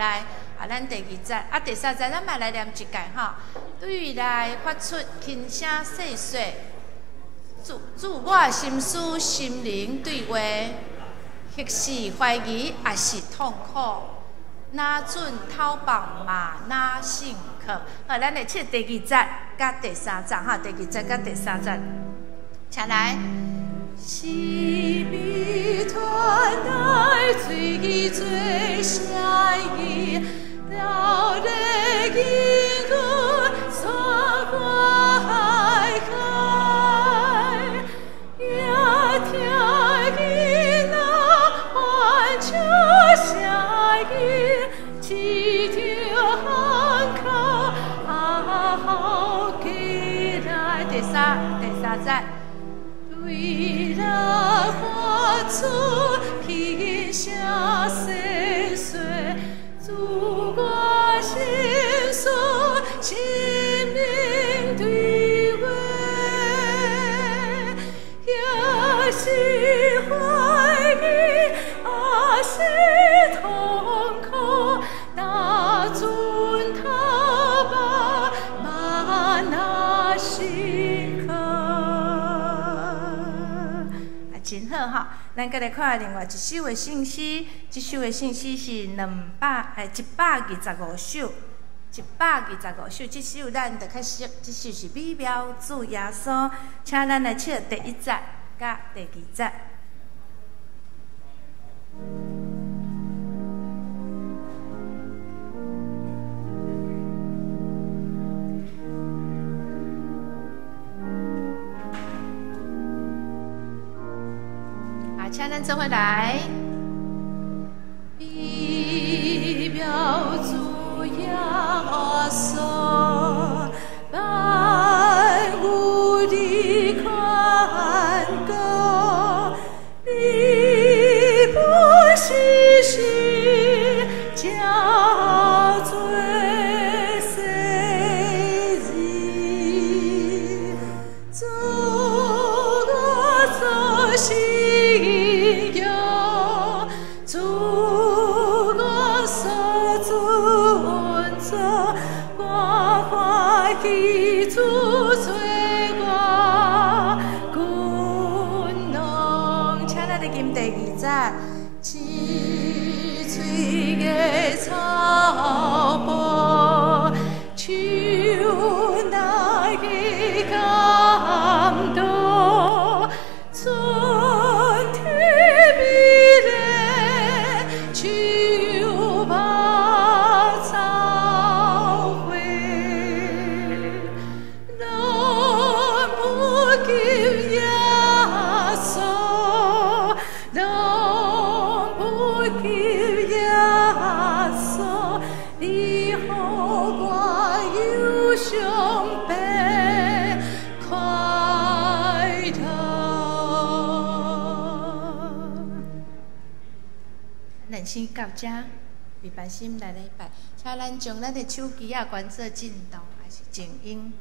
来咱第二节第三节咱嘛来念一届吼。对内发出轻声细说，自我心思心灵对话，或是怀疑，也是痛苦。哪准偷放嘛？哪信靠？好，咱来切第二节甲第三节哈，第二节甲第三节，请来。是彼团带最最相依，了的一个山花海海，也听见那欢笑声音，只条巷口好起来。第三节。对人发出轻声细说，自我心思心灵对话，也是怀疑，也是痛苦，那准头发嘛那心口。真好哈！咱再来看另外一首的信息，这首的信息是125首，125首。这首咱就较熟，这首是美妙主耶稣，请咱来唱第一节甲第二节。请咱做伙来。美妙主耶稣，万物的宽高，你不惜是叫罪谁人？主我所信。先到这，未办心来礼拜，请咱将咱的手机关做震动，还是静音。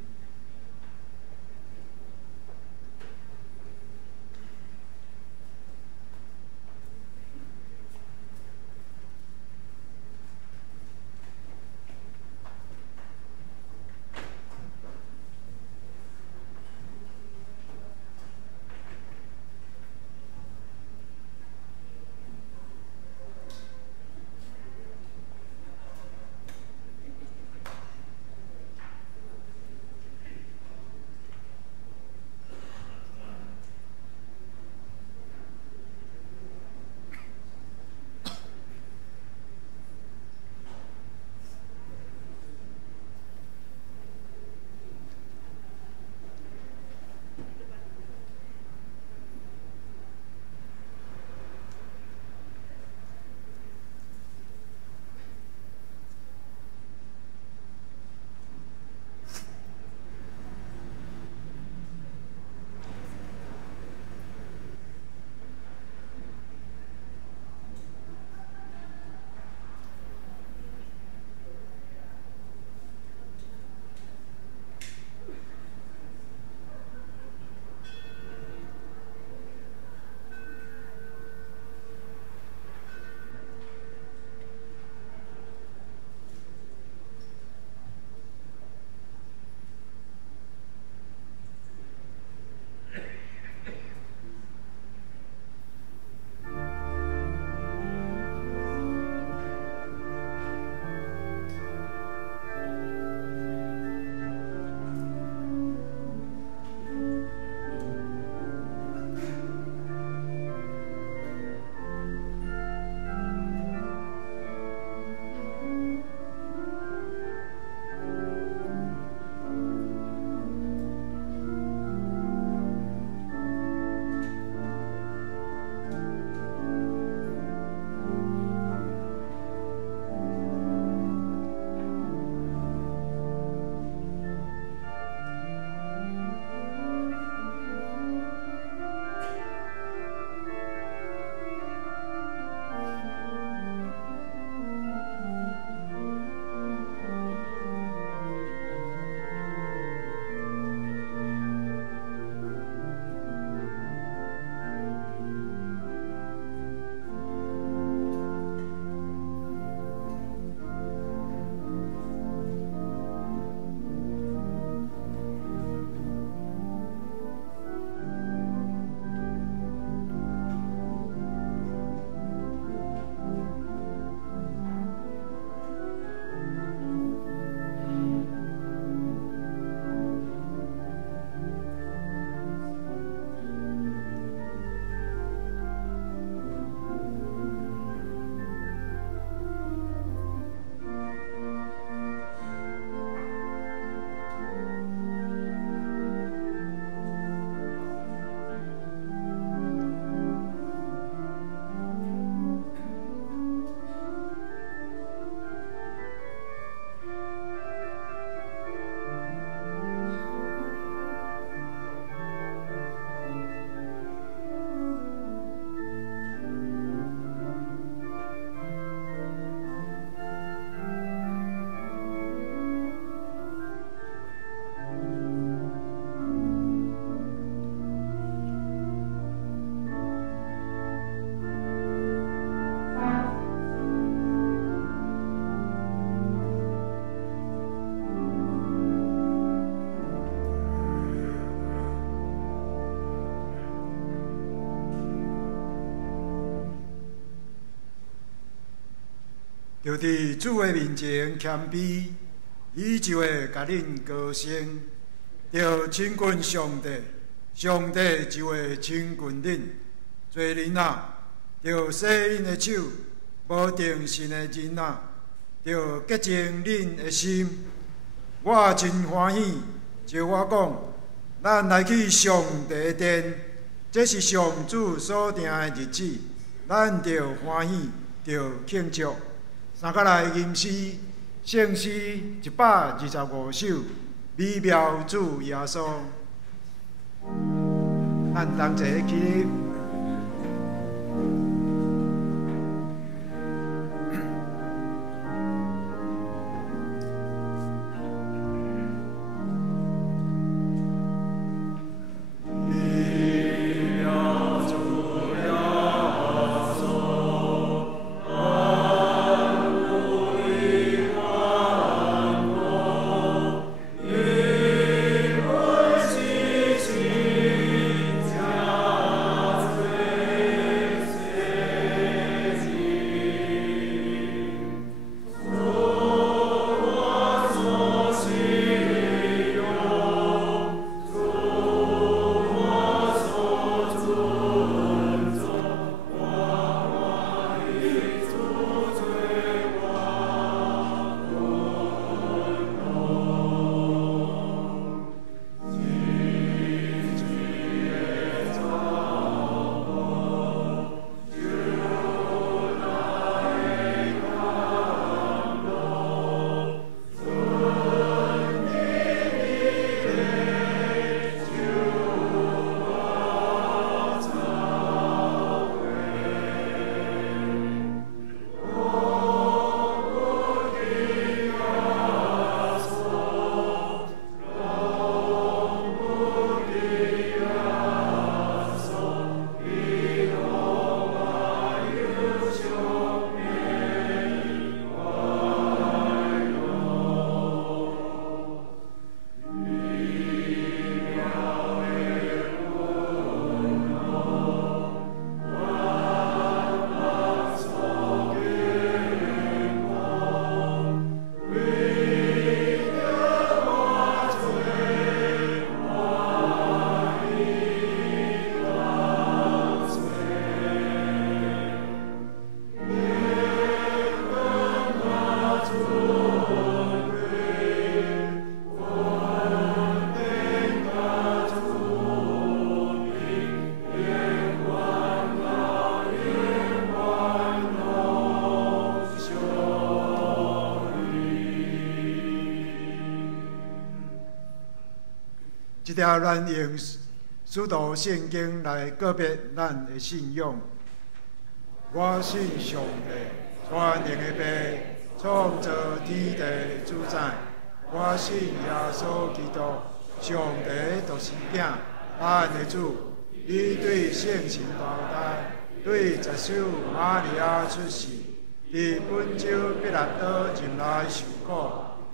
就伫主的面前谦卑，伊就会甲恁高升。着亲近上帝，上帝就会亲近恁。做人啊，着洗恁的手；无定信的人啊，着洁净恁的心。我真欢喜，就我讲，咱来去上帝的殿，这是上主所定的日子，咱着欢喜，着庆祝。三甲来吟诗，圣诗125首，美妙主耶稣。咱同齐起立。这条咱用使徒圣经来告别咱的信仰。我信上帝，全能的父，创造天地的主宰。我信耶稣基督，上帝独生子，咱的主。伊对圣神投胎，对十手玛利亚出世，伫本州彼拉多任内受苦，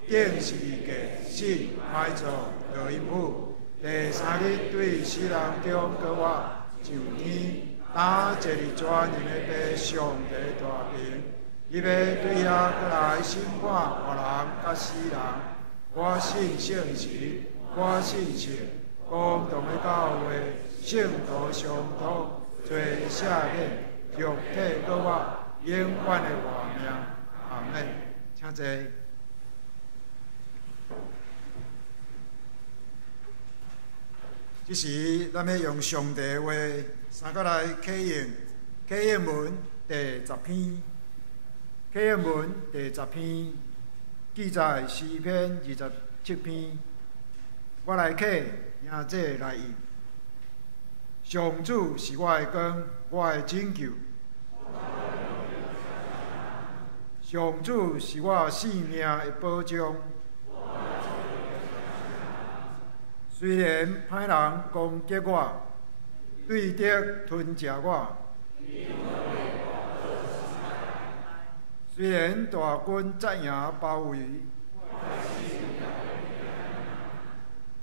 定是个死埋葬落阴府。第三日对死人中搁活上天，打坐伫全能的父上帝大屏，伊要对遐搁来审判活人甲死人。我信圣神，我信圣，公同的教会，圣徒相通，罪赦免，肉体搁活，永远的活命。阿门。请坐。这时，咱要用上帝的话，三个来启应。启应文第10篇，启应文第10篇记载诗篇27篇。我来启，让这来应。上主是我的光，我的拯救。上主是我性命的保障。虽然歹人攻击我，对敌吞食我；虽然大军扎营包围，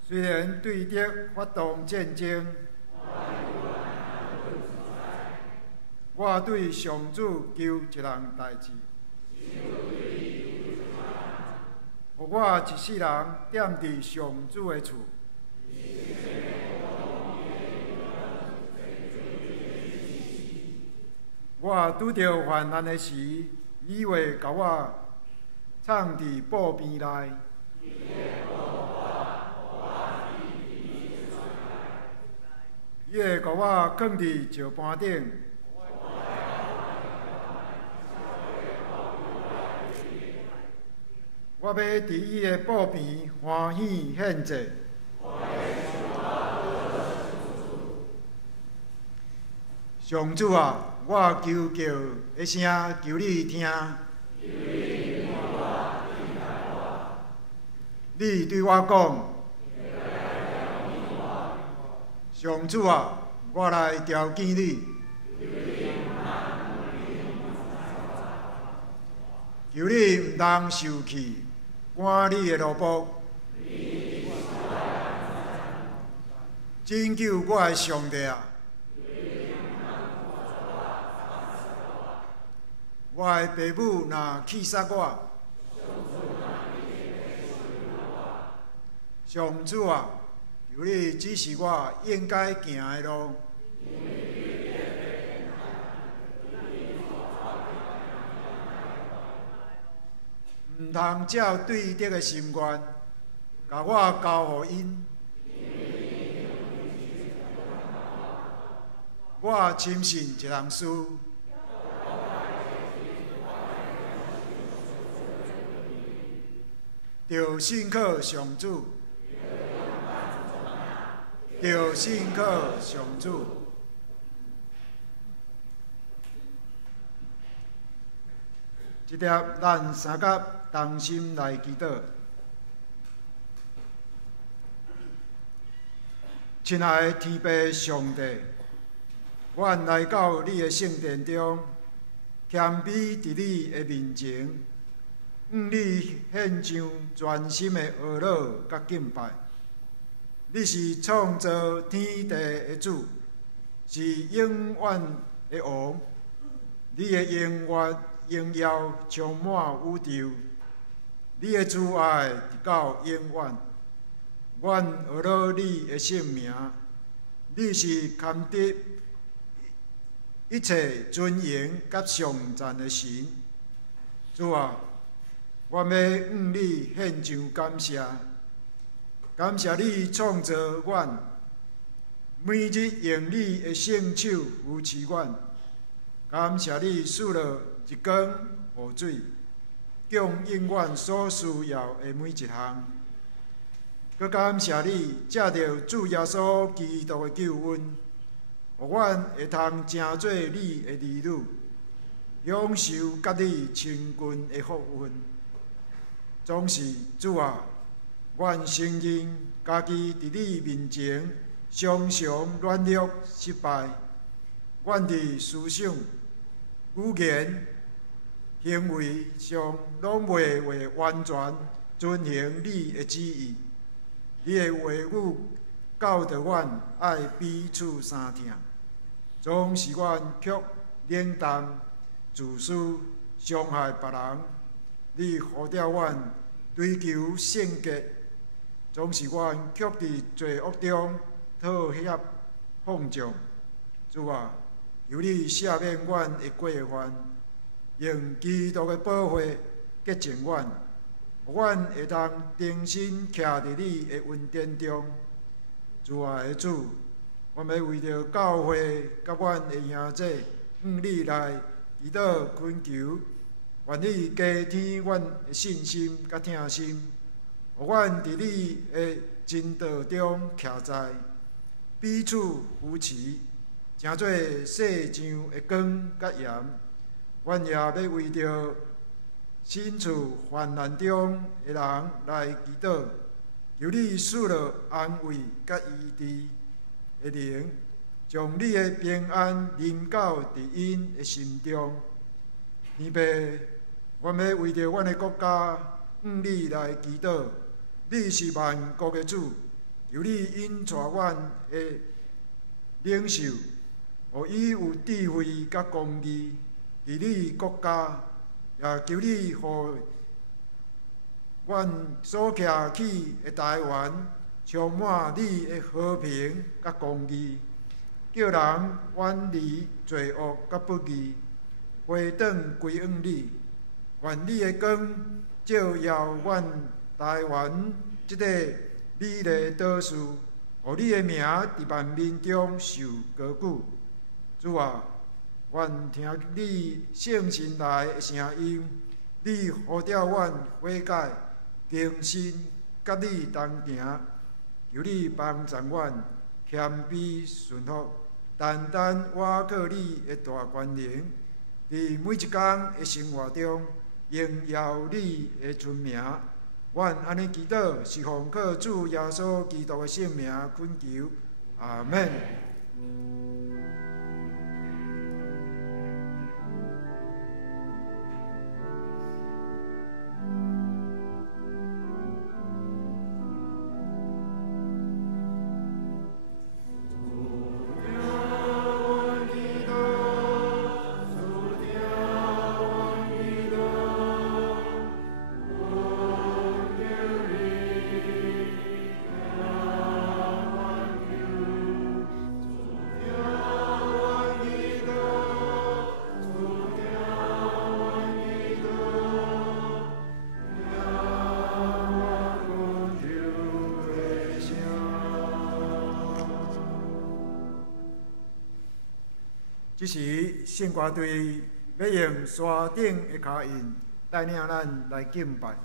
虽然对敌发动战争，我对上主求一项代志。互我一世人踮伫上主的厝。我拄着患难的时，你会甲我藏伫布边内。伊会甲我放伫石盘顶。我要伫伊的布边欢喜献祭。上主啊，我求叫一声，求你听。你对我讲，上主啊，我来朝见你。求你毋通受气，赶你的路步。拯救我的上帝啊！我的爸母若气杀我，上主啊，求你指示我应该行的路。毋通照对得的心愿，甲我交互因。我深信一项事。着信靠上主，着信靠上主。这条咱三甲同心来祈祷。亲爱的天父上帝，阮来到你的圣殿中，谦卑伫你的面前。向你献上全心的懊恼甲敬拜。你是创造天地的主，是永远的王。你的荣耀充满宇宙，你的慈爱直到永远。阮学了你的圣名，你是堪得一切尊荣甲上赞的神。主啊！我要向你献上感谢，感谢你创造阮，每日用你的圣手扶持阮，感谢你赐了日光雨水，供应阮所需要的每一项。佮感谢你借着主耶稣基督的救恩，互阮会通成做你的儿女，享受甲你亲近的福分。总是主啊，阮承认家己伫你面前常常软弱失败，阮伫思想、语言、行为上拢袂为完全遵行你的旨意。你的话语教导阮爱彼此相听，总是阮却冷淡、自私、伤害别人。你呼召阮追求圣洁，总是阮却伫罪恶中妥协放纵。主啊，求你赦免阮的过犯，用基督的宝血洁净阮，互阮会当重新徛伫你的恩典中。主爱的主，我们为着教会甲阮的兄弟向你来祈祷恳求。愿你加添阮的信心甲疼心，互阮伫你的真道中徛在，彼此扶持，成做世上的光甲盐。阮也要为着身处患难中的人来祈祷，求你赐了安慰甲医治的灵，将你的平安临到伫因的心中。天父，我们为着阮的国家向你来祈祷，你是万国的主，求你引带阮的领袖，互伊有智慧甲公义，伫你国家也求你，予阮所徛起的台湾充满你的和平甲公义，叫人远离罪恶甲不义，回转归向你。愿你的光照耀阮台湾即个美丽的岛屿，互你的名伫万民中受高举。主啊，愿听你圣心内的声音，你呼召阮悔改、更新，甲你同行。求你帮助阮谦卑顺服，单单倚靠你的大权能，伫每一天的生活中荣耀你的尊名。阮安尼祈祷，是奉靠主耶稣基督的圣名恳求，阿门。这时，圣歌队要用山顶的脚印，带领咱来敬拜。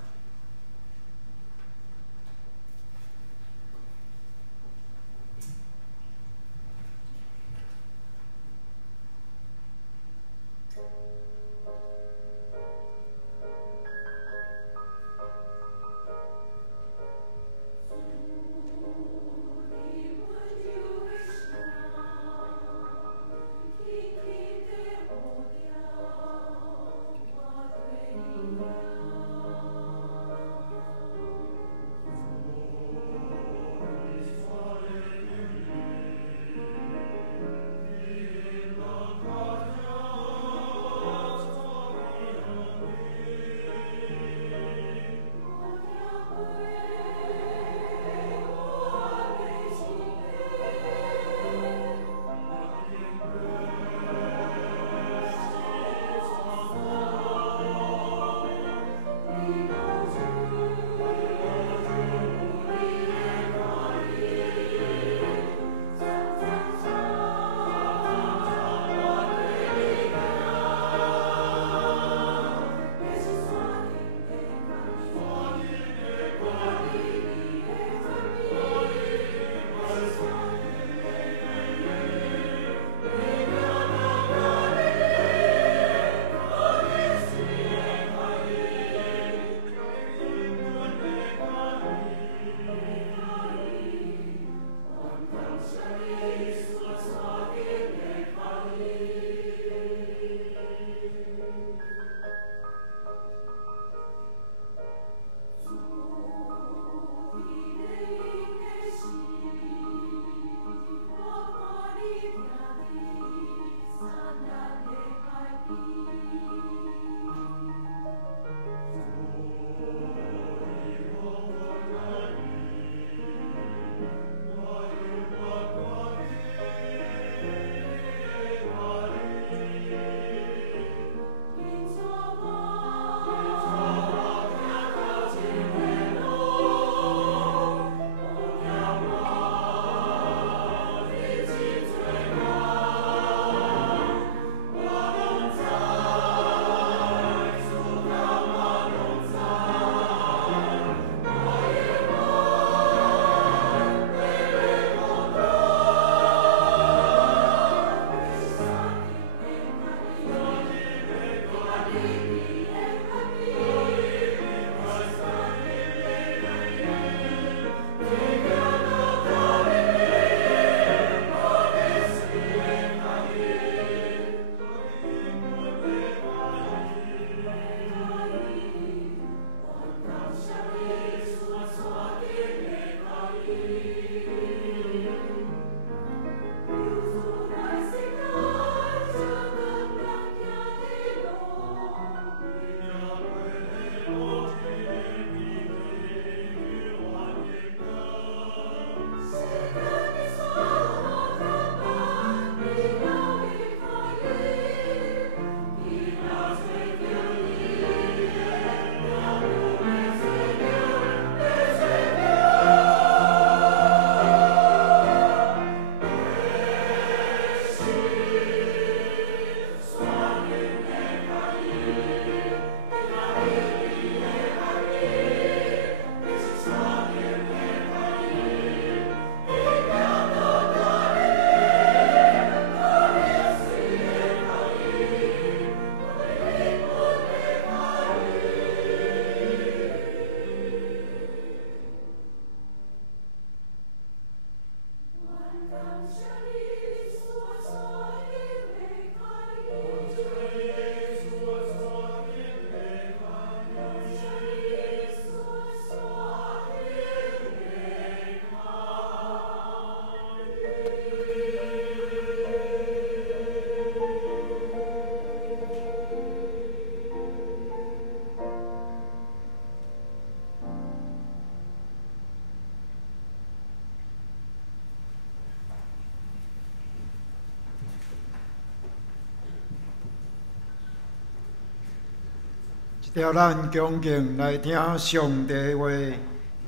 调咱恭敬来听上帝话，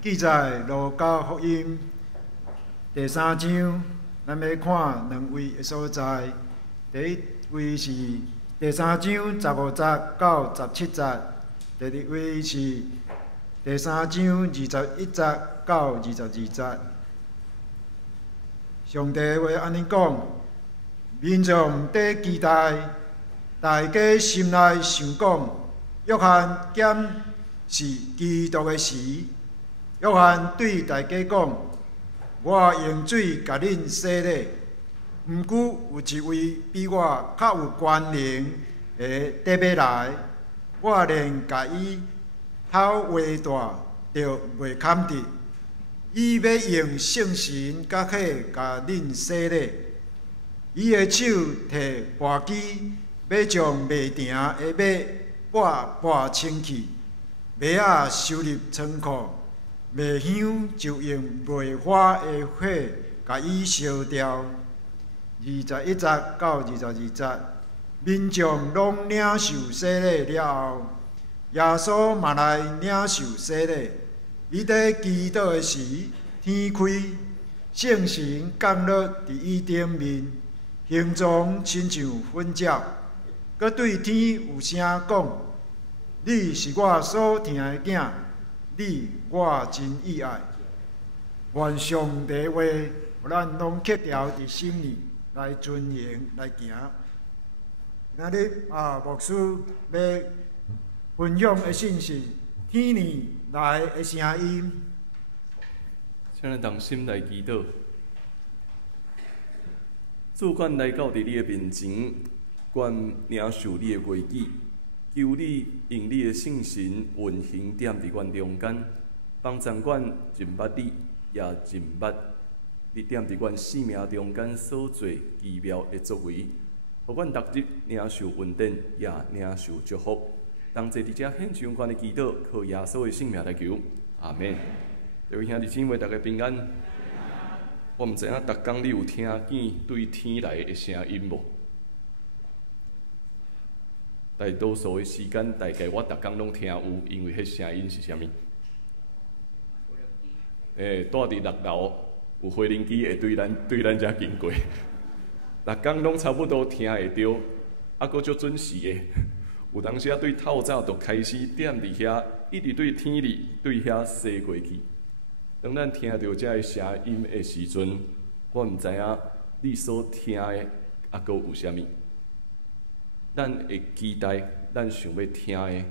记载路加福音第3章，咱要看2位的所在。第一位是第3章15节到17节，第二位是第3章21节到22节。上帝话安尼讲：民众在期待，大家心内想讲。约翰检视基督的时，约翰对大家讲：“我用水甲恁洗礼，毋久有一位比我较有权能的得要来，我连甲伊头话大，就袂堪得。伊要用圣神甲火甲恁洗礼，伊的手摕簸箕，要将麦埕的麦。”拨清气，麦仔收入仓库，麦香就用麦花的火甲伊烧掉。21节到22节，民众拢领受洗礼了后，耶稣嘛来领受洗礼。伊在祈祷的时，天开，圣神降落伫伊顶面，形状亲像粉鸟。佮对天有声讲：“你是我所疼的囝，你我真意爱。”愿上帝话，咱拢刻条伫心里来遵行来行。今日牧师要分享的信息：天年来的声音。请咱同心来祈祷，主管来到伫你的面前。愿领受你的话语，求你用你的圣神运行点伫阮中间，帮助阮认捌你，也认捌你点伫阮生命中间所做奇妙的作为，互阮逐日领受恩典，也领受祝福。同齐伫遮献上阮的祈祷，靠耶稣的性命来求，阿门。各位兄弟姊妹，大家平安。我毋知影逐工你有听见对天来的声音无？大多数的时间，大概我逐工拢听有，因为迄声音是啥物？住伫6楼有回零机会对咱遮经过，逐工拢差不多听会着，啊，佫足准时的。有当时对透早就开始踮伫遐，一直对天里对遐踅过去。当咱听到遮个声音的时阵，我毋知影你所听的啊，佫有啥物。咱会期待，咱想要听的，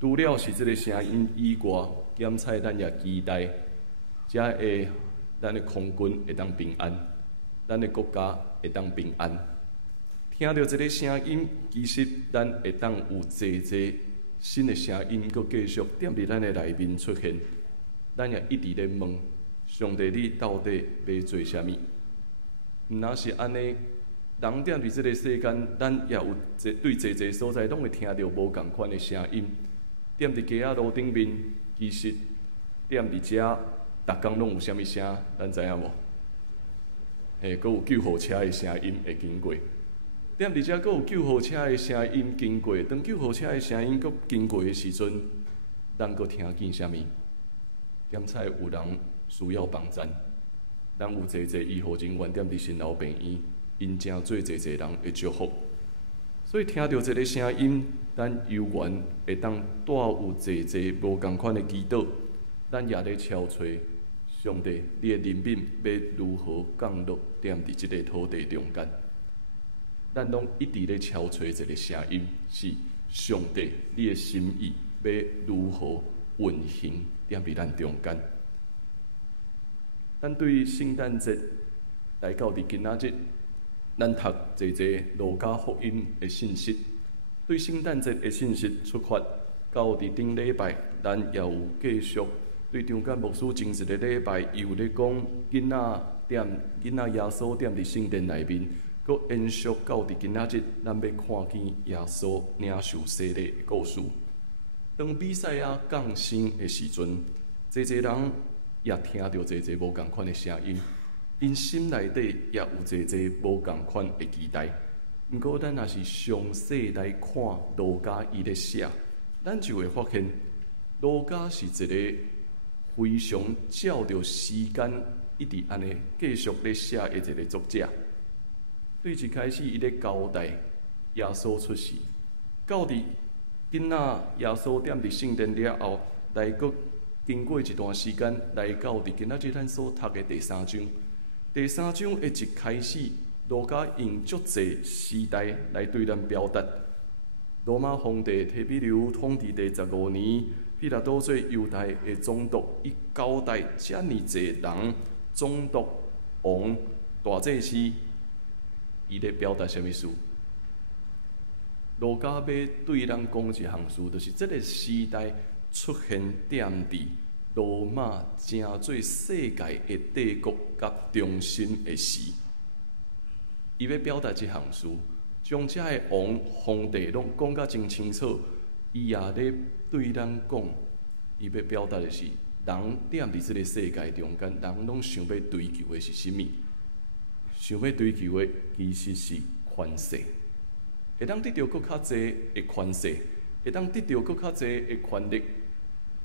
除了是这个声音以外，检测咱也期待，遮会咱的空军会当平安，咱的国家会当平安。听到这个声音，其实咱会当有济新的声音，佮继续踮伫咱的内面出现。咱也一直咧问上帝，你到底要做啥物？若是安尼。人踮伫即个世间，咱也有对济所在，拢会听到无共款的声音。踮伫街仔路顶面，其实踮伫遮，逐工拢有啥物声？咱知影无？佫有救护车的声音会经过。踮伫遮，佫有救护车的声音经过。当救护车的声音佫经过的时阵，咱佫听见啥物？检测有人需要帮衬，咱有济医护人员踮伫新楼病院。因正做济人的祝福，所以听到这个声音，咱有缘会当带有济无共款的祈祷，咱也咧敲吹上帝，你的怜悯要如何降落踮伫即个土地中间？咱拢一直咧敲吹一个声音，是上帝，你的心意要如何运行踮伫咱中间？咱对圣诞节来到伫今仔日。咱读济路加福音的信息，对圣诞节的信息出发，到伫顶礼拜，咱也有继续对中间牧师前一个礼拜，伊有咧讲囡仔耶稣踮伫圣殿内面，佮延续到伫今仔日，咱要看见耶稣领受洗礼的故事。当比赛降生的时阵，济人也听到济无共款的声音。因心内底也有济无共款的期待，毋过咱若是详细来看路加伊咧写，咱就会发现，路加是一个非常照着时间一直安尼继续咧写的一个作者。对一开始，伊咧交代耶稣出世，到伫囡仔耶稣踮伫圣殿了后，来阁经过一段时间，来到伫今仔日咱所读的第3章。第3章的一开始，路加用足侪时代来对咱表达。罗马皇帝提比留统治第15年，彼拉多做犹太的总督，伊交代遮尔侪人，总督、王、大祭司，伊咧表达啥物事？路加要对咱讲一项事，就是这个时代出现踮伫罗马正做世界的帝国甲中心的时，伊要表达一项事，将遮个王、皇帝拢讲甲真清楚。伊也咧对咱讲，伊要表达的是，人踮伫这个世界中间，人拢想要追求的是啥物？想要追求的其实是权势。会当得到更较侪的权势，会当得到更较侪的权力。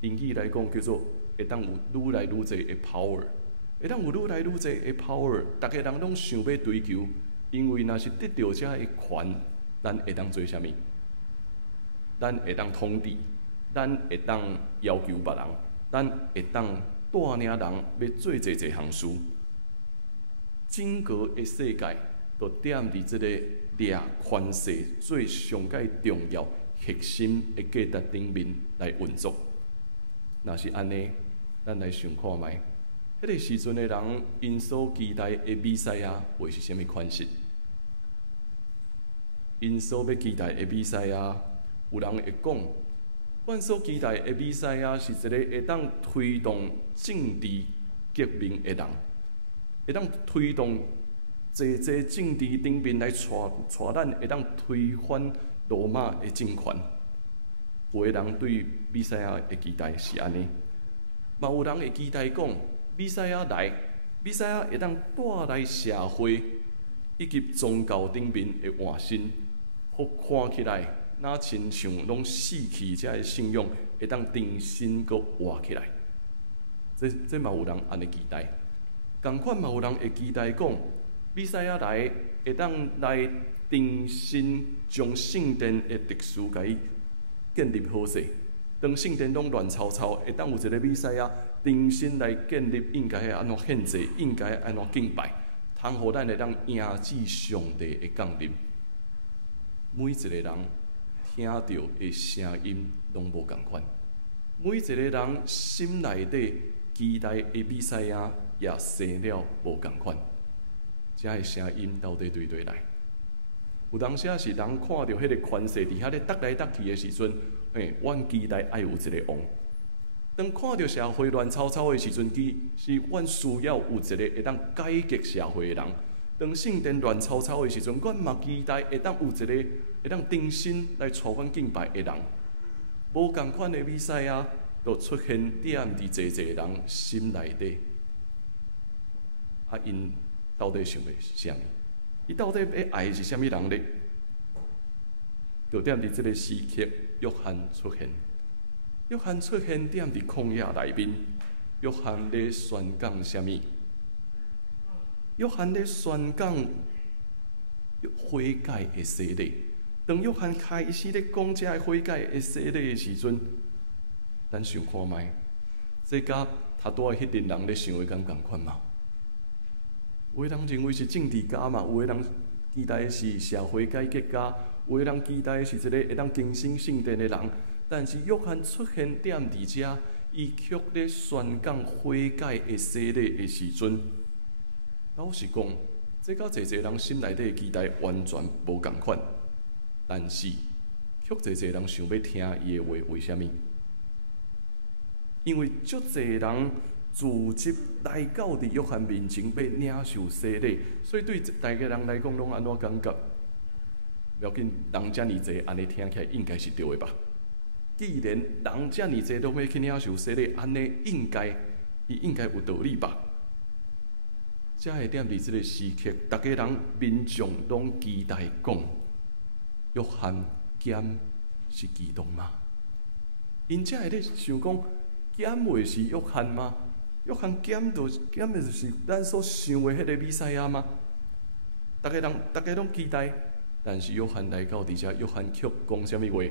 英语来讲叫做会当有愈来愈侪的 power， 会当有愈来愈侪的 power。逐个人拢想要追求，因为若是得到遮个权，咱会当做啥物？咱会当统治，咱会当要求别人，咱会当带领人要做侪项事。整个的世界都踮伫即个掠权势最上界重要核心的价值顶面来运作。若是安尼，咱来想看觅，迄个时阵的人因所期待的弥赛亚会是啥物款式？因所要期待的弥赛亚，有人会讲，阮所期待的弥赛亚是一个会当推动政治革命的人，会当推动侪政治顶面来带咱会当推翻罗马的政权。有的人对弥赛亚的期待是安尼，嘛有人会期待讲，弥赛亚来，弥赛亚会当带来社会以及宗教顶面的换新，互看起来哪亲像拢死去遮个信仰，会当重新阁活起来。这嘛有人安尼期待。同款嘛有人会期待讲，弥赛亚来会当来重新将圣殿的特殊甲伊建立好势。当圣殿拢乱糟糟，会当有一个弥赛亚重新来建立应该安怎献祭，应该安怎敬拜，通互咱会当迎接上帝的降临。每一个人听到的声音拢无共款，每一个人心内底期待的弥赛亚也生了无共款。这个声音到底对对来？有当时是人看到迄个权势伫遐咧搭来搭去的时阵，阮期待爱有一个王；当看到社会乱糟糟的时阵，其实阮需要有一个会当改革社会的人。当圣殿乱糟糟的时阵，阮嘛期待会当有一个会当重新来带阮敬拜的人。无共款的弥赛亚，就出现踮伫侪人心内底。因到底想要是啥物？伊到底要爱是啥物人咧？就踮伫即个时刻，约翰出现。约翰出现踮伫旷野内面，约翰咧宣讲啥物？约翰咧宣讲悔改的洗礼。当约翰开始咧讲这个悔改的洗礼的时阵，咱想看觅，这甲他拄仔迄阵人咧想的敢共款嘛？有的人认为是政治家嘛，有的人期待的是社会改革家，有的人期待的是一个会当更新圣殿的人。但是约翰出现踮伫遮，伊却咧宣讲悔改的洗礼的时阵，老实讲，这甲侪人心内底的期待完全无共款。但是，却侪人想要听伊的话，为虾米？因为足侪人自执来到伫约翰面前要领受洗礼，所以对大家人来讲，拢安怎感觉？不要紧，人遮尔济，安尼听起来应该是对的吧？既然人遮尔济拢要去领受洗礼，安尼应该有道理吧？才会踮伫即个时刻，大家人民众拢期待讲，约翰兼是基督吗？因才会咧想讲，减袂是约翰吗？约翰减的就是咱所想的迄个弥赛亚吗？大家拢期待，但是约翰来到伫遮，约翰却讲啥物话？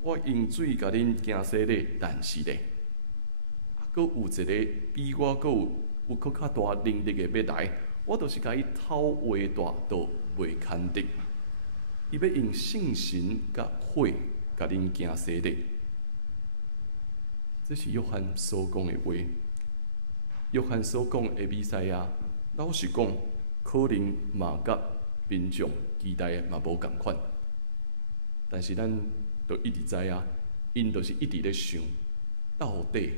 我用水甲恁行洗礼，但是咧，佫有一个比我有佫较大能力的要来，我就是甲伊头画大都袂牵得。伊要用圣神甲火甲恁行洗礼，这是约翰所讲的话。约翰所讲的弥赛亚，老实讲，可能嘛甲民众期待嘛无共款。但是咱都一直知影，因就是一直咧想，到底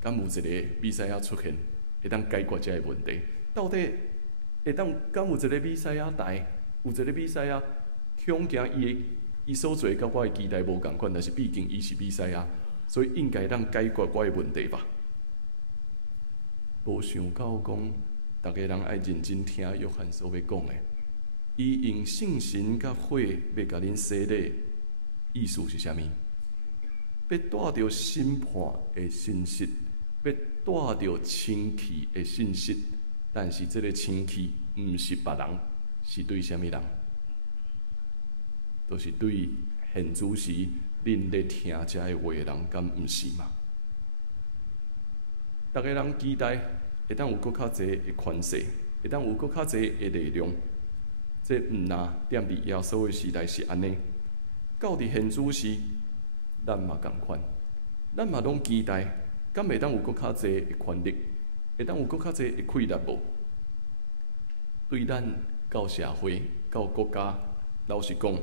敢有一个弥赛亚出现，会当解决这个问题？到底敢有一个弥赛亚来？有一个弥赛亚恐惊伊所做甲我的期待无共款，但是毕竟伊是弥赛亚，所以应该当解决我的问题吧。无想到讲，大家人爱认真听约翰所要讲的。伊用圣神甲火要甲恁洗礼，意思是啥物？要带着审判的信息，要带着清气的信息。但是这个清气毋是别人，是对啥物人？就是对现主时恁咧听这个话的人，敢毋是嘛？大家人期待会当有搁较侪的权势，会当有搁较侪的力量。这毋若踮伫耶稣的时代是安尼，到伫现主时，咱嘛共款，咱嘛拢期待，敢会当有搁较侪的权力，会当有搁较侪的气力无？对咱到社会、到国家，老实讲，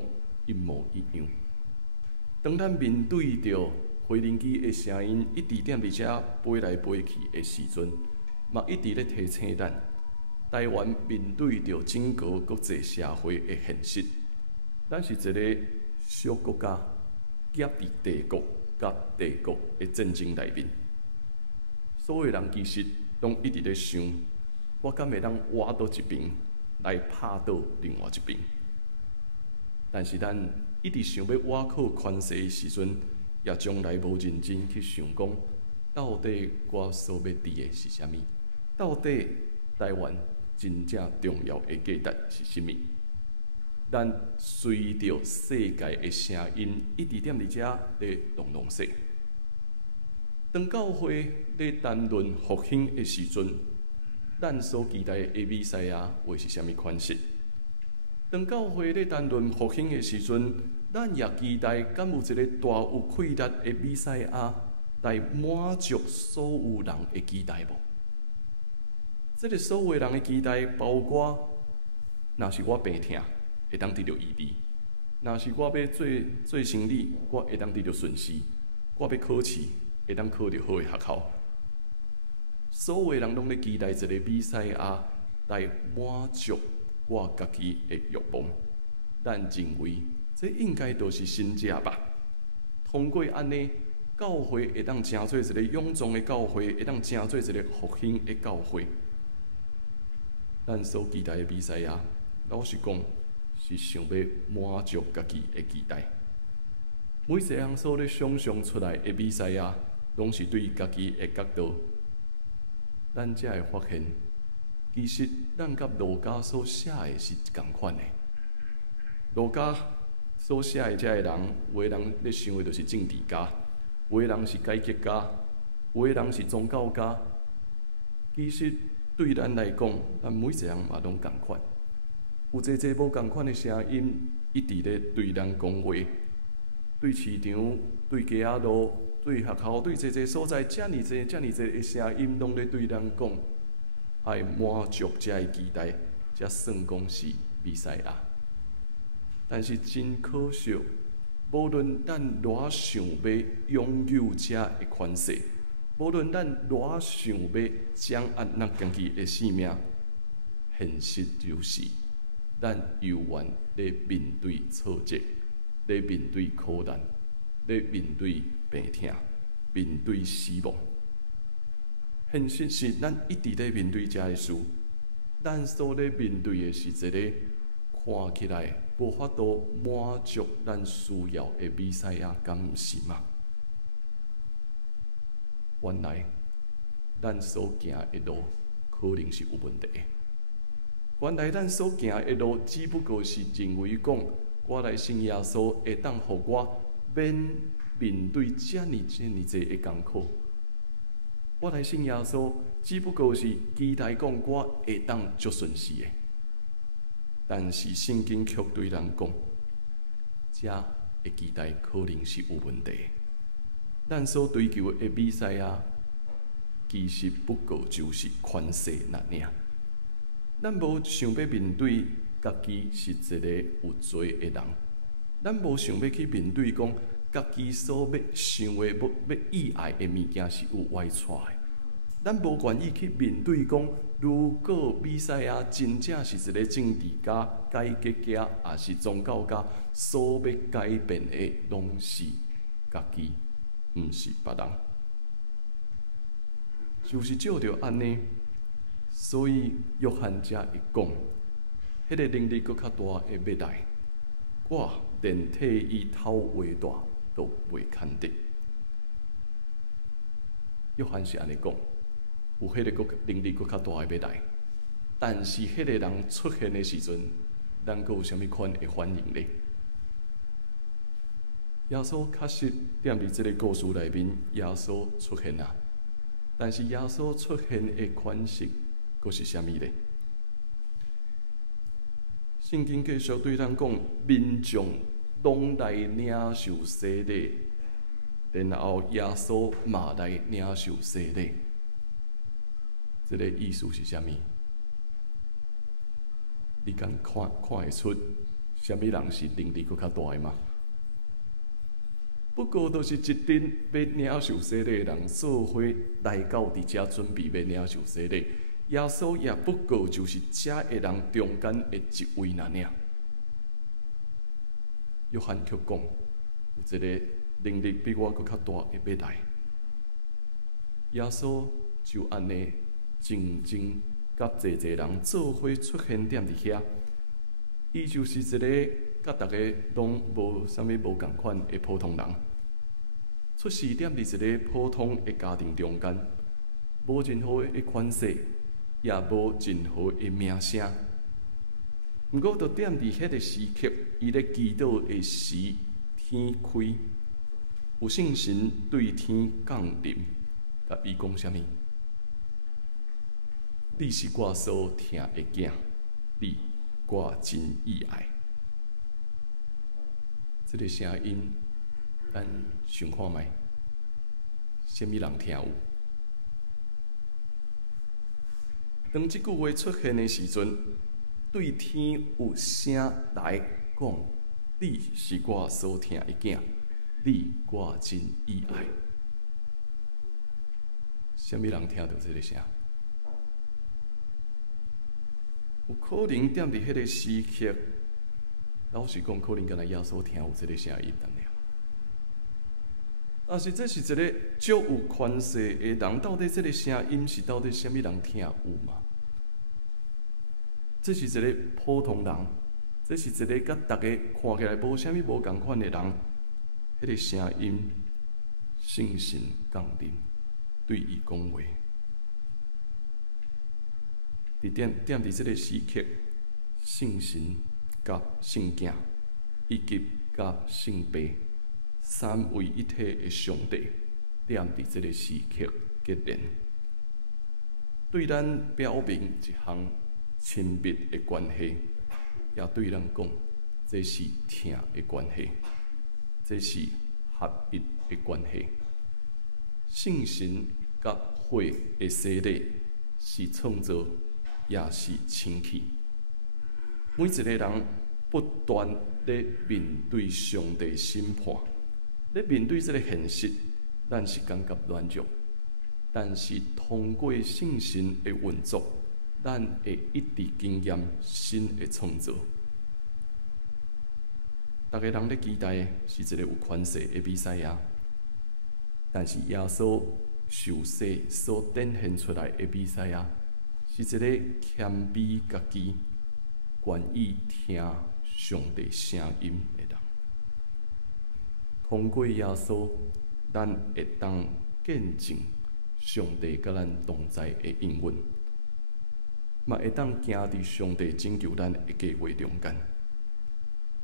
一模一样。当咱面对着回灵机的声音一直踮伫遮飞来飞去的时阵，嘛一直咧提醒咱，台湾面对着整个国际社会的现实，咱是一个小国家，夹伫帝国甲帝国的战争内面。所有人其实拢一直咧想，我敢会当挖倒一边来拍倒另外一边。但是咱一直想要挖靠权势的时阵，也从来无认真去想讲，到底我所要伫的是啥物？到底台湾真正重要的价值是啥物？咱随着世界的声音，一直踮伫遮咧弄说。当教会咧谈论复兴的时阵，咱所期待的弥赛亚会是啥物款式？当教会咧谈论复兴的时阵，咱也期待敢有一个大有气力的弥赛亚来满足所有人的期待无？这个所有人的期待包括，若是我病痛，会当得到医治；若是我要做生理，我会当得到顺势；我要考试，会当考到好的学校。所有人拢咧期待一个弥赛亚来满足我家己的欲望。咱认为这应该都是神者吧？通过安尼，教会会当成做一个永壮的教会，会当成做一个复兴的教会。咱所期待的弥赛亚，老实讲，是想要满足家己的期待。每一个人所咧想象出来的弥赛亚，拢是对家己的角度。咱才会发现，其实咱甲路加所写的是同款的。路加所写的这个人，有的人咧想的就是政治家，有的人是改革家，有的人是宗教家。其实对咱来讲，咱每一个人嘛拢同款。有侪侪无同款的声音，一直咧对咱讲话，对市场、对街仔路、对学校、对侪侪所在，遮尔侪的声音，拢咧对咱讲，爱满足这个期待，才算讲是弥赛亚。但是真可惜，无论咱偌想要拥有这个权势，无论咱偌想要掌握咱家己的性命，现实就是咱犹原咧面对挫折，咧面对苦难，咧面对病痛，面对死亡。现实是咱一直咧面对这个事，咱所咧面对的是一个看起来无法度满足咱需要的弥赛亚，敢毋是吗？原来咱所行的路可能是有问题的。原来咱所行的路，只不过是认为讲，我来信耶稣会当互我免面对遮尼济的艰苦。我来信耶稣，只不过是期待讲我会当足顺遂的。但是圣经却对人讲，遮的期待可能是有问题的。咱所追求的比赛啊，其实不过就是权势那尔。咱无想要面对家己是一个有罪的人，咱无想要去面对讲家己所要想的、要意爱的物件是有歪错的。咱无愿意去面对讲，如果比赛啊真正是一个政治家、改革家，也是宗教家，所要改变的拢是家己，毋是别人。就是照着安尼，所以约翰才会讲，迄个能力搁较大的要来，我连替伊头话大都袂堪得。约翰是安尼讲。有迄个能力搁较大的要来，但是迄个人出现的时阵，咱搁有啥物款的反应呢？耶稣确实踮伫即个故事内面，耶稣出现啊，但是耶稣出现的款式，搁是啥物呢？圣经继续对咱讲，民众拢来领受洗礼，然后耶稣嘛来领受洗礼。这个意思是啥物？你敢看会出，啥物人是能力搁较大的吗？不过，就是一群要领受洗礼的人做伙来到伫遮，准备要领受洗礼。耶稣也不过就是遮的人中间的一位那尔。约翰却讲，有一个能力比我搁较大的要来。耶稣就安尼。静静甲济人做伙出现踮伫遐，伊就是一个甲大家拢无啥物无共款的普通人，出世踮伫一个普通的家庭中间，无任何的权势，也无任何的名声。毋过，就踮伫迄个时刻，伊咧祈祷的时，天开，有圣神对天降临，甲伊讲啥物？你是我所疼的囝，你我真意爱。这个声音，咱想看觅，什么人听有？当这句话出现的时阵，对天有声来讲：你是我所疼的囝，你我真意爱。什么人听到这个声？有可能踮伫迄个时刻，老实讲，可能敢若耶稣听有这个声音，但是这是一个足有权势的人，到底这个声音是到底什么人听有嘛？这是一个普通人，这是一个甲大家看起来无啥物无共款的人，迄个声音，圣神降临，对伊讲话。踮伫即个时刻，圣神、甲圣囝以及甲圣爸三位一体的上帝，踮伫即个时刻结连，对咱表明一项亲密的关系，也对咱讲，这是疼的关系，这是合一的关系。圣神甲血的洗礼是创造。也是清气。每一个人不断咧面对上帝审判，咧面对这个现实，咱是感觉软弱。但是通过圣神的运作，咱会一直经验新的创造。大家人咧期待是一个有权势的比赛呀，但是耶稣受洗所展现出来的比赛呀。是一个谦卑家己、愿意听上帝声音的人。通过耶稣，咱会当见证上帝甲咱同在的应允，嘛会当行伫上帝拯救咱的计划中间。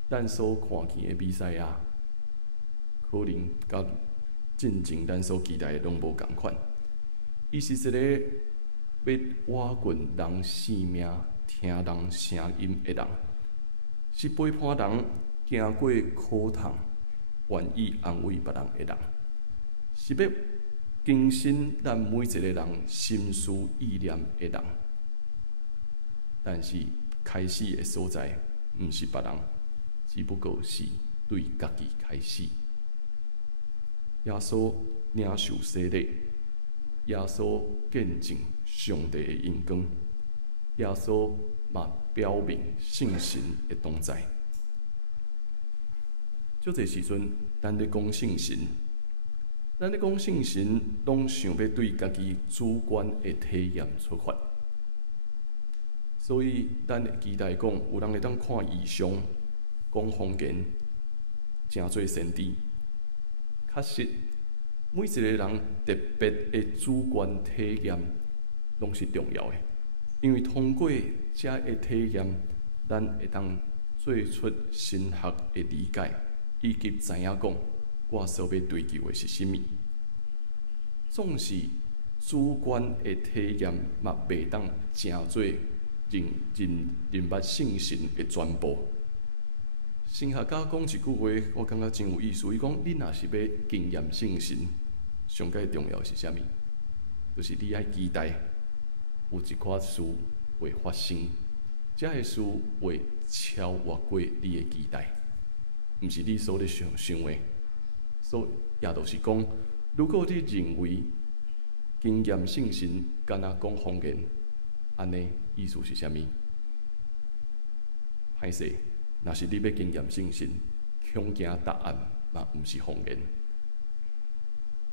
咱所看见的弥赛亚，可能甲进前咱所期待的拢无共款。伊是一个要挖掘人性命、听人声音的人，是陪伴人行过苦痛、愿意安慰别人的人，是要更新咱每一个人心思意念的人。但是开始的所在，毋是别人，只不过是对家己开始。耶稣领受洗礼，耶稣见证上帝的恩光，耶稣嘛表明圣神的同在。足侪时阵，咱咧讲圣神，咱咧讲圣神，拢想要对家己主观的体验出发，所以咱会期待讲，有人会当看异象、讲方言，诚做先知。确实，每一个人特别的主观体验拢是重要的，因为通过这个体验，咱会当做出神学的理解，以及知影讲我所要追求的是甚物。总是主观的体验，嘛袂当成做认捌圣神的全部。神学家讲一句话，我感觉真有意思。伊讲：你若是要经验圣神，上界重要是啥物？就是你爱期待有一寡事会发生，这个事会超越过你的期待，毋是你所咧想的。所以也就是讲，如果你认为经验圣神敢若讲方言，安尼意思是啥物？歹势。若是你要经验圣神，恐惊答案嘛毋是方言。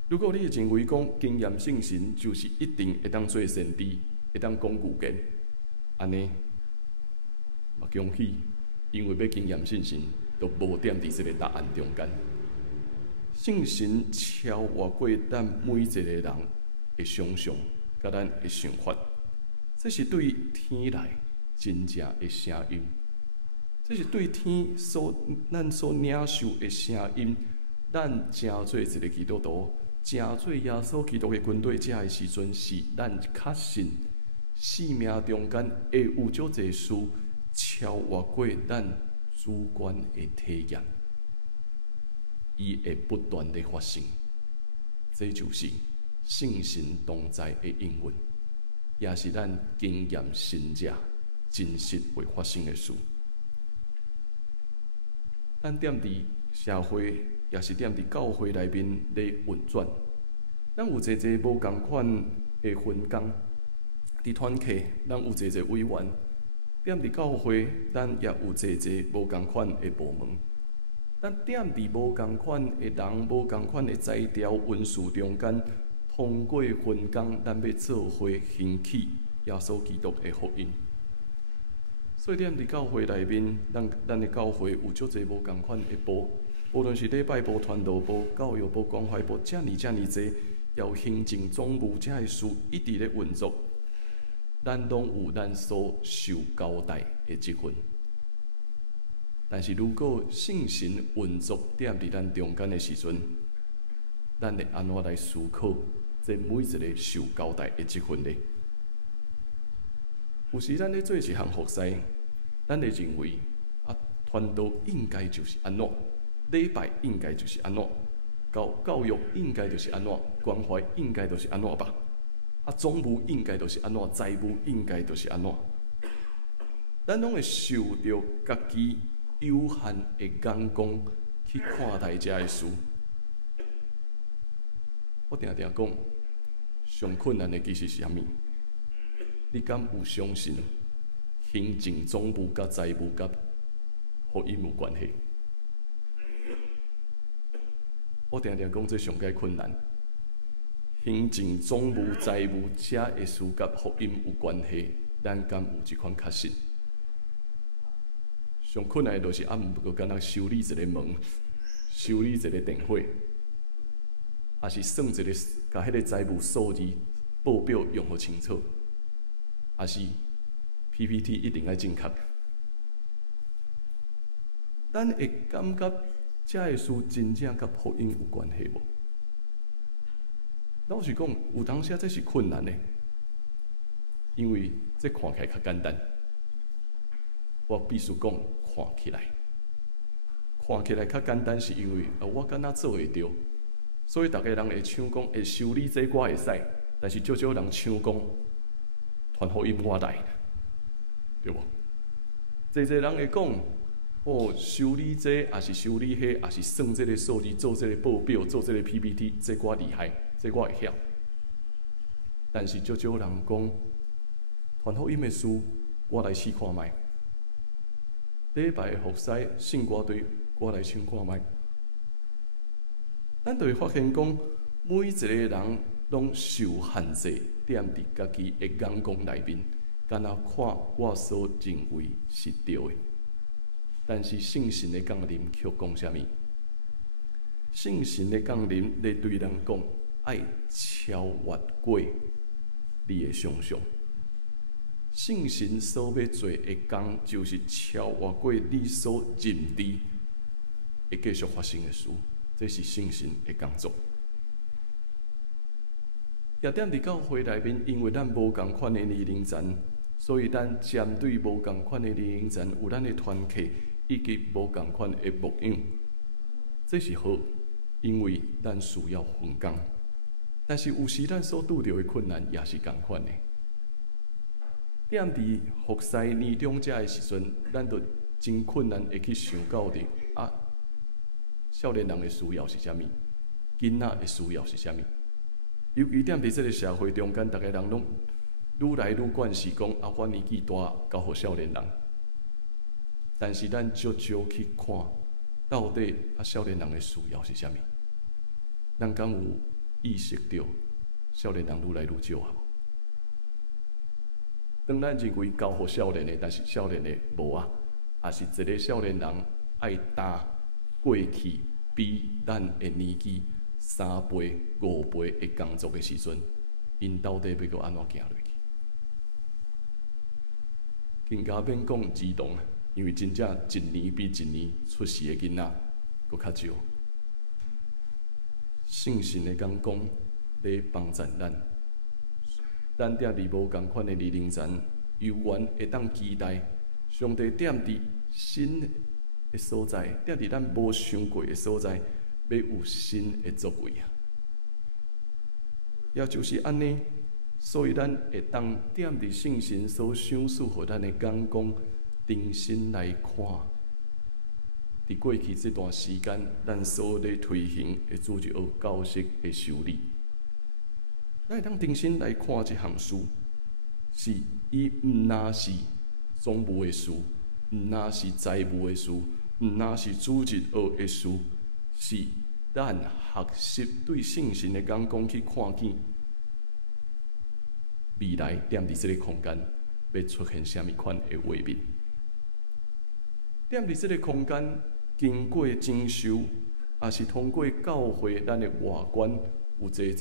如果你认为讲经验圣神就是一定会当做先知，会当讲语言，安尼嘛恭喜，因为要经验圣神，就无点伫这个答案中间。圣神超越过咱每一个人的想象，甲咱的想法，这是对天来真正的声音。这是对天咱所领受的声音，咱正做一个基督徒，正做耶稣基督的军队，这个时阵是咱确信生命中间会有足侪事超越过咱主观的体验，伊会不断的发生。这就是圣神同在的应允，也是咱经验神者真实会发生的事。咱踮伫社会，也是踮伫教会内面咧运转。咱有侪侪无共款的分工，伫团契，咱有侪侪委员；踮伫教会，咱也有侪侪无共款的部门。咱踮伫无共款的人、无共款的才调运事中间，通过分工，咱要做伙兴起耶稣基督的福音。所以，踮伫教会内面，咱的教会有足侪无共款的部，无论是礼拜部、传道部、教育部、关怀部，遮尔侪，要行政总务遮个事一直咧运作，咱拢有咱所受交代的职分。但是如果圣神运作踮伫咱中间的时阵，咱会安怎来思考这每一个受交代的职分呢？有时咱咧做一项服侍，咱会认为传道应该就是安怎，礼拜应该就是安怎，教育应该就是安怎，关怀应该就是安怎吧，总务应该就是安怎，财务应该就是安怎。咱拢会受到家己有限的眼光去看待这个事。我常常讲，上困难的其实是啥物？你敢有相信行政总务甲财务甲福音有关系？我常常讲，这上界困难。行政总务、财务这个事甲福音有关系，咱敢有这款确信？上困难的就是毋过敢若修理一个门，修理一个电火。也是算一个，甲迄个财务数字报表用好清楚，也是 PPT 一定要正确。咱会感觉这个事真正甲福音有关系无？老实讲，有当时这是困难的，因为这看起来较简单。我必须讲，看起来较简单，是因为我敢若做会着，所以大家人会唱讲会修理这我会使，但是少少人唱讲传福音我来，对无？侪人会讲。修理这，也是修理迄，也是算这个数字，做这个报表，做这个 PPT， 这我厉害，这我会晓。但是少少人讲，传福音的事，我来试看卖。礼拜的服侍圣歌队，我来唱看卖。咱就会发现讲，每一个人拢受限制，踮伫家己的眼光内面，敢若看我所认为是对的。但是圣神的降临却讲啥物？圣神的降临咧对人讲，爱超越过你的想象。圣神所要做的工，就是超越过你所认知会继续发生的事。这是圣神的工作。也踮伫教会内面，因为咱无共款的年龄层，所以咱针对无共款的年龄层，有咱的团契。以及无共款的牧养，这是好，因为咱需要分工。但是有时咱所拄着的困难也是共款的。踮伫服侍年长者的时阵，咱就真困难会去想到的少年人的需要是啥物，囡仔的需要是啥物。尤其踮伫这个社会中间，大家人拢愈来愈惯是讲我年纪大，交互少年人。但是咱少少去看，到底少年人的需要是啥物？咱敢有意识到少年人愈来愈少啊？当咱认为交互少年的，但是少年的无啊，也是一个少年人爱担过去比咱的年纪3倍、5倍的工作的时阵，因到底要搁安怎行落去？更加免讲激动。因为真正一年比一年出世的囡仔搁较少，圣神的讲讲咧帮助咱，咱踮伫无共款的年龄层，有缘会当期待上帝踮伫新的所在，踮伫咱无想过的所在，要有新的作为啊！也就是安尼，所以咱会当踮伫圣神所赏赐互咱的眼光。重新来看，伫过去这段时间，咱所咧推行的主日学教室的修理，咱会当重新来看这项事，是伊毋单是总务的事，毋单是财务的事，毋单是主日学的事，是咱学习对圣神的眼光去看见未来踮伫这个空间要出现什么款的画面。踮伫这个空间，经过征收，也是通过教会咱的外观有济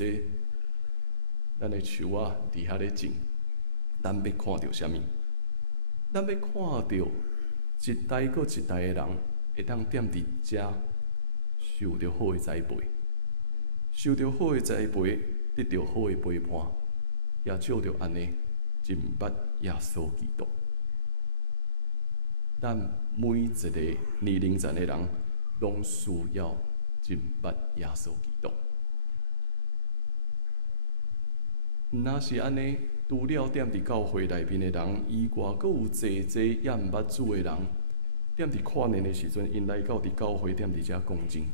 咱的树仔伫遐咧种，咱要看到啥物？咱要看到一代搁一代的人会当踮伫遮受到好的栽培，受到好的栽培，得到好的陪伴，也照着安尼认捌耶稣基督。咱每一个年龄层的人，拢需要认捌耶稣基督。若是安尼，除了踮伫教会内面的人以外，阁有济也毋捌主的人，踮伫跨年的时阵，因来到伫教会踮伫遮讲经，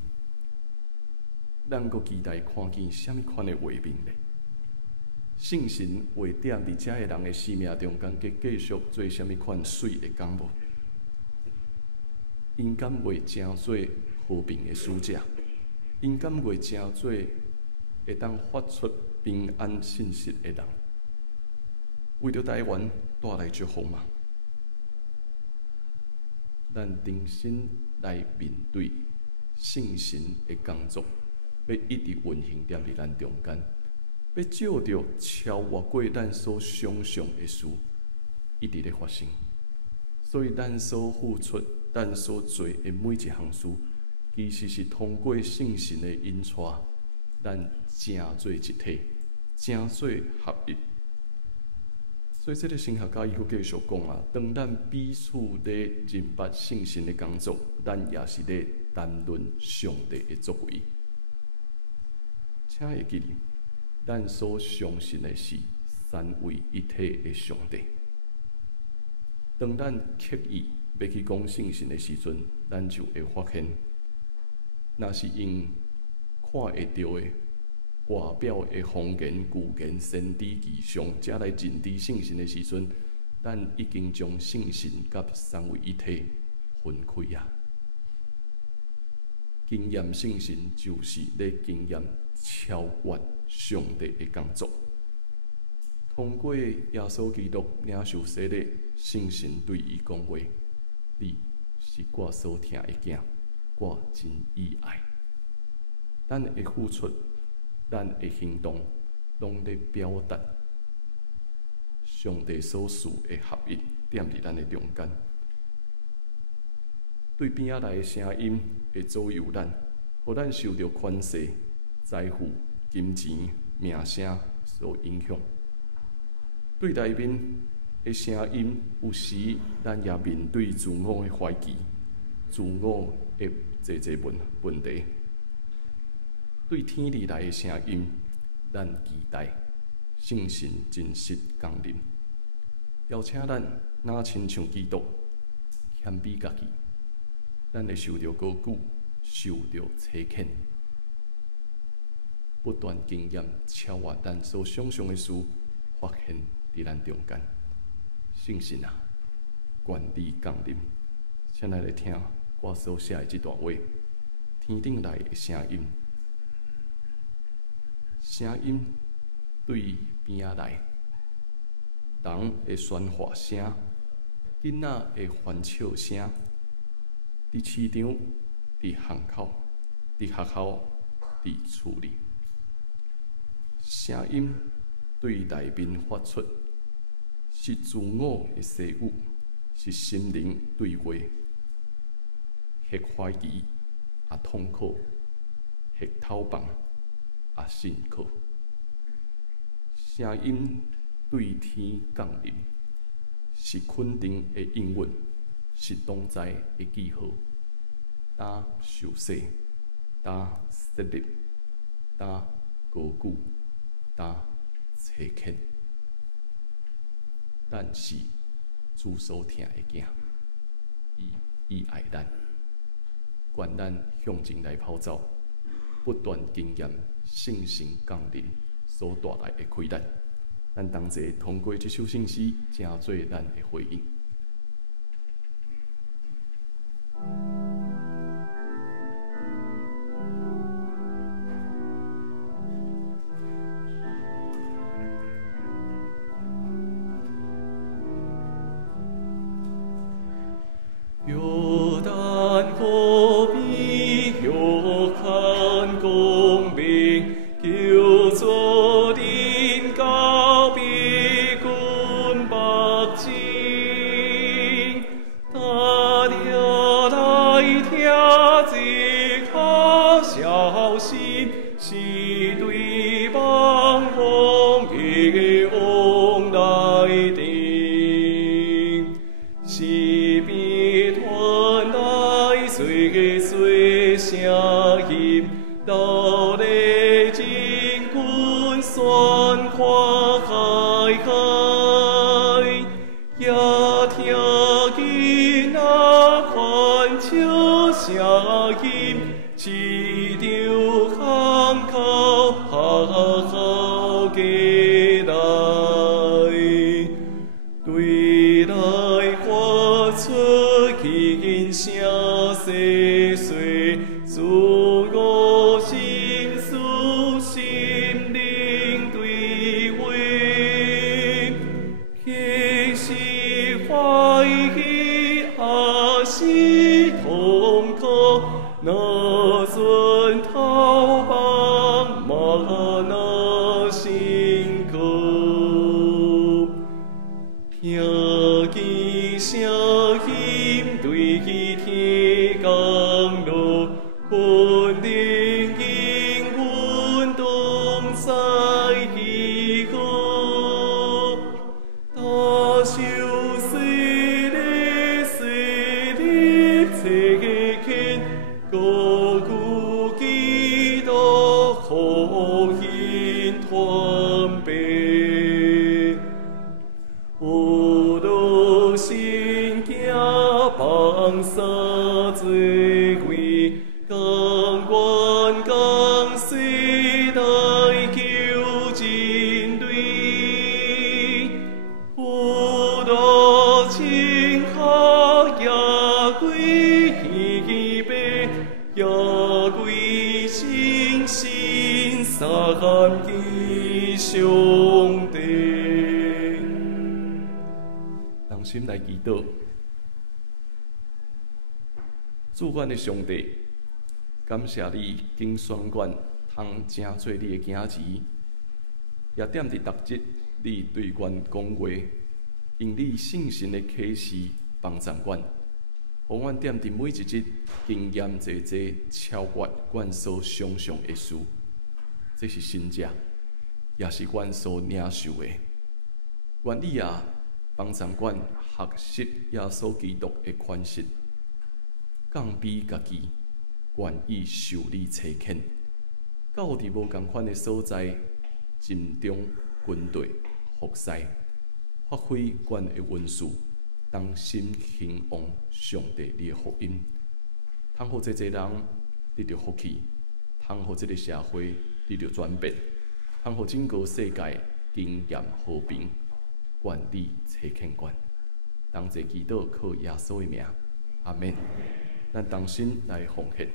咱阁期待看见什么款的画面呢？圣神会踮伫遮的人的生命中间，继续做什么款水的工无？因敢会成做和平的使者？因敢会成做会当发出平安信息的人？为着台湾带来祝福嘛？咱重新来面对圣神的工作，要一直运行踮伫咱中间，要照着超越过咱所想象的事，一直咧发生。所以，咱所付出、咱所做的每一项事，其实是通过圣神的引带，咱正做一体，正做合一。所以，这个神学家伊佫继续讲啊，当咱彼此咧认捌圣神的工作，咱也是咧谈论上帝的作为。请会记，咱所相信的是三位一体的上帝。当咱刻意要去讲圣神的时阵，咱就会发现，那是用看会到的外表的方言、句言、先知异象，才来认知圣神的时阵，咱已经将圣神甲三位一体分开啊。经验圣神就是咧经验超越上帝的工作。通过耶稣基督领受洗礼，圣神对伊讲话：“你是我所疼的囝，我真意爱。”咱的付出，咱的行动，拢在表达上帝所赐的合一，踮伫咱的中间。对边仔来的声音会左右咱，互咱受到权势、财富、金钱、名声所影响。对内面的声音，有时咱也面对自我的怀疑、自我的侪问题。对天而来的声音，咱期待圣神真实降临，邀请咱若亲像基督，谦卑家己，咱会受到高举，受到苛刻，不断经验超越咱所想象的事，发现伫咱中间。圣神啊，愿你降临。请咱来听我所写的这段话，天顶来的声音。声音对边仔来，人的喧哗声，囡仔的欢笑声，伫市场、伫巷口、伫学校、伫厝里，声音对内面发出，是自我的习语，是心灵对话，或怀疑，也痛苦，或偷放。也信靠，声音对天降临，是肯定的应允，是同在的记号。打受洗，打设立，打高举，打切刻。咱是主所疼的囝，伊爱咱，愿咱向前来跑走，不断经验圣神降临所带来的开展，咱同齐通过这首圣诗，成做咱的回应。那那心歌，听见声音对其天降落，困灵应运动在其歌，他修谁的谁的切见，高古基督好因团备，我都心惊放洒罪过，刚关刚世代求进队，我都清下也归一杯，也归清心三基兄弟。人心来祈祷，主阮的上帝，感谢你经选阮通正做你的囝儿，也点伫逐日你对阮讲话，用你圣神的启示帮助阮，互阮点伫每一日经验济济超越阮所想象的事，这是真正，也是阮所领受的。愿你也帮助阮学习耶稣基督的款式，降卑家己，愿意受你差遣，到伫无共款的所在，尽忠军队服侍，发挥阮的恩赐，当心兴旺上帝你的福音，通互济人得到福气，通互这个社会得到转变，通互整个世界经验和平。愿你差遣阮，同齐祈祷靠耶稣的名，阿免。咱同心来奉献。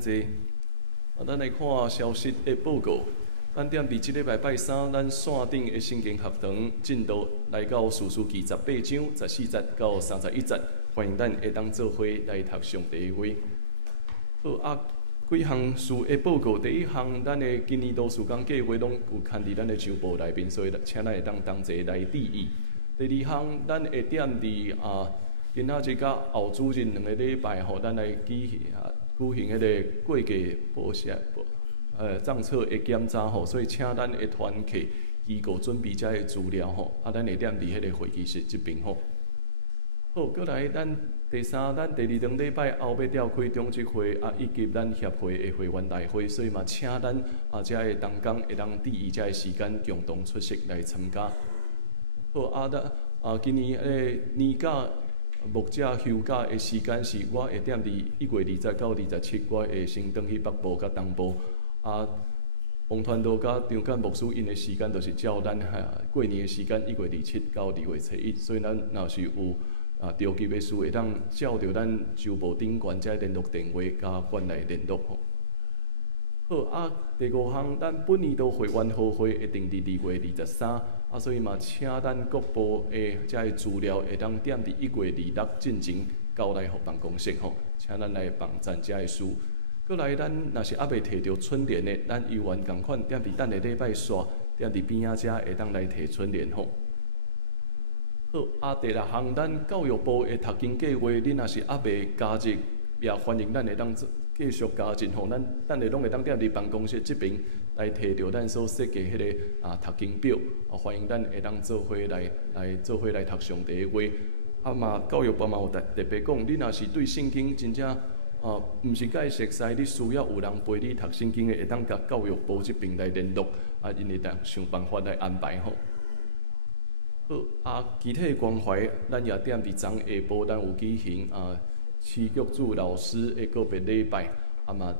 坐。咱来看消息的报告。咱踮伫即礼拜拜三，咱线顶的圣经学堂进度来到士师记18章14节到31节，欢迎咱会当做伙来读上帝的话。好啊，几项事的报告，第一项，咱的今年度事工计划拢有看伫咱的周报内面，所以请咱会当同齐来注意。第二项，咱会踮伫今仔日甲后主日2个礼拜吼，咱来举行迄个过节报销账册的检查吼，所以请咱的团客机构准备遮个资料吼，咱会踮伫迄个会议室这边吼。好，过来咱第三，咱第2堂礼拜后要召开中职会以及咱协会的会员大会，所以嘛请咱遮个同工会当注意遮个时间共同出席来参加。好今年年假牧者休假的时间是我会踮伫1月20到27，我会先转去北部甲东部。王传道甲张干牧师因的时间，就是照咱过年的时间1月27到2月1，所以咱若是有着急的事，会当照着咱周报顶悬遮联络电话甲阮来联络吼。好第5项，咱本年度会员好会会定伫2月23，所以嘛请咱各部的遮个资料会当踮伫1月26进前交来互办公室吼，请咱来帮赞遮个事。过来，咱若是还未摕到春联的，咱犹原共款踮伫等下礼拜煞，踮伫边仔遮会当来摕春联吼。好第6项，咱教育部的读经计划，恁若是还未加入，也欢迎咱会当继续加入吼。咱等下拢会当踮伫办公室这边来摕到咱所设计迄个读经表，欢迎咱会当做伙来做伙来读上帝的话。教育部嘛有特别讲，恁若是对圣经真正毋是介熟悉，你需要有人陪你读圣经的，会当甲教育部这边来联络，因会当想办法来安排吼。好，其他的关怀，咱也踮伫昨下晡，咱有举行市局主老师的个别礼拜，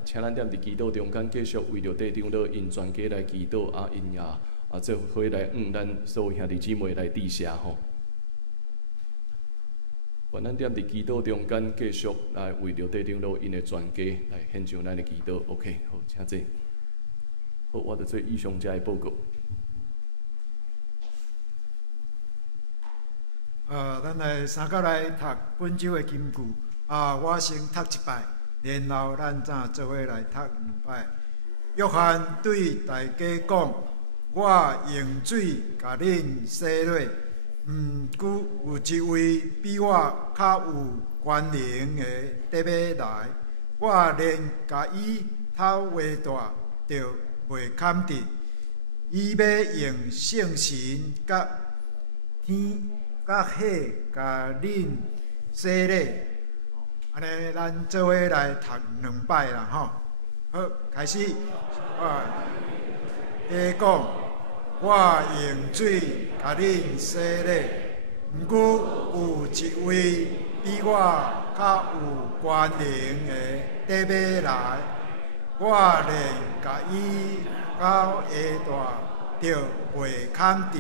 请咱踮伫祈祷中间继续为着地长老因全家来祈祷，因也做伙来咱所有兄弟姊妹来致谢吼。咱踮伫祈祷中间，继续来为着地长老因的全家来献上咱的祈祷。OK， 好，请坐。好，我就做以上遮个报告。咱来三角来读本周的金句。我先读一摆，然后咱再做伙来读2摆。约翰对大家讲：“我用水甲恁洗礼。毋过有一位比我较有权能的得要来，我连甲伊头话大，就袂堪得。伊要用圣神甲天甲火甲恁洗礼。”安尼，咱做伙来读2摆啦，吼。好，开始。讲。我用水甲恁洗礼，毋过有一位比我较有权能的得要来，我连甲伊到下大，就袂堪得。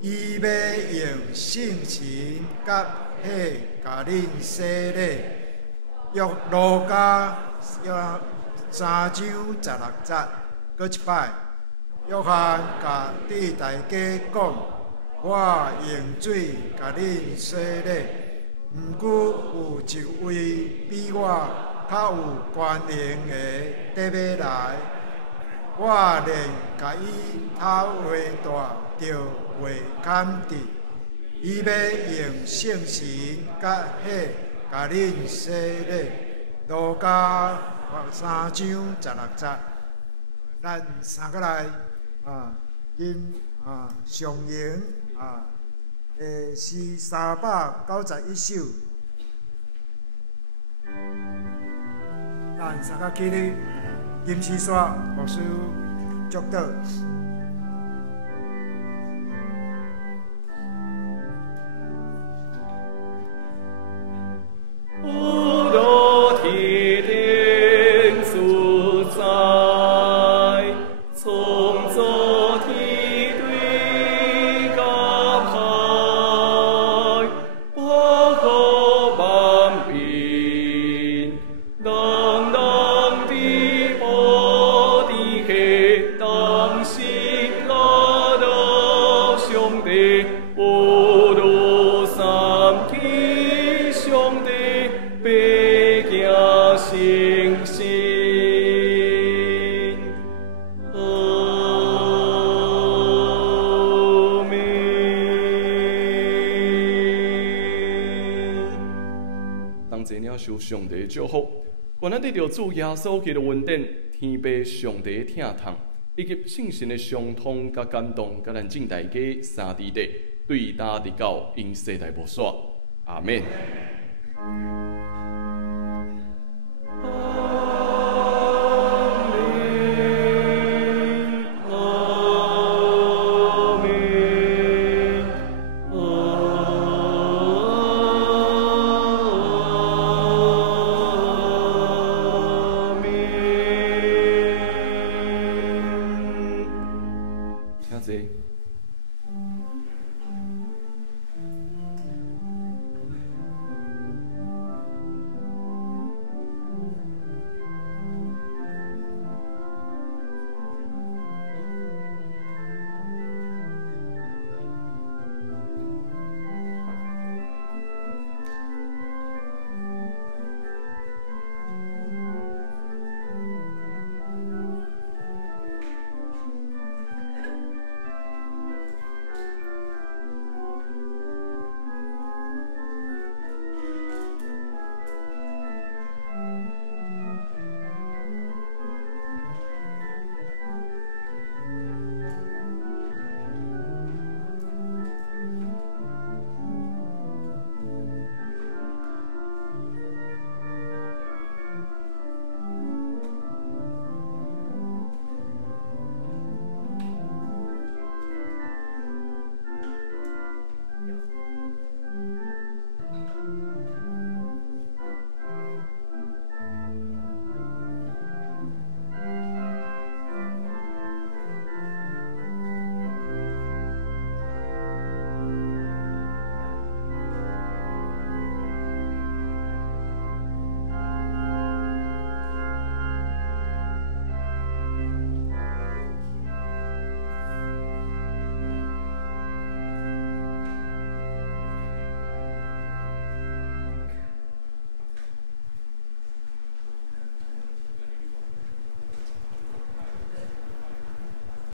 伊要用圣神甲火甲恁洗礼。约路加3章16节，搁一摆。约翰甲对大家讲：“我用水甲恁洗礼，毋过有一位比我较有权能的得要来，我连甲伊头话大，就袂堪得。伊要用圣神甲火甲恁洗礼。”路加3章16节，咱三个来。因上营是391首，咱三个起哩，吟诗说牧师祝祷。当当受上帝的祝福。愿咱得到主耶稣基督恩典、天父上帝的疼痛，以及圣神的相通甲感动，甲咱正大家三地的对大直到因世代无煞。阿免。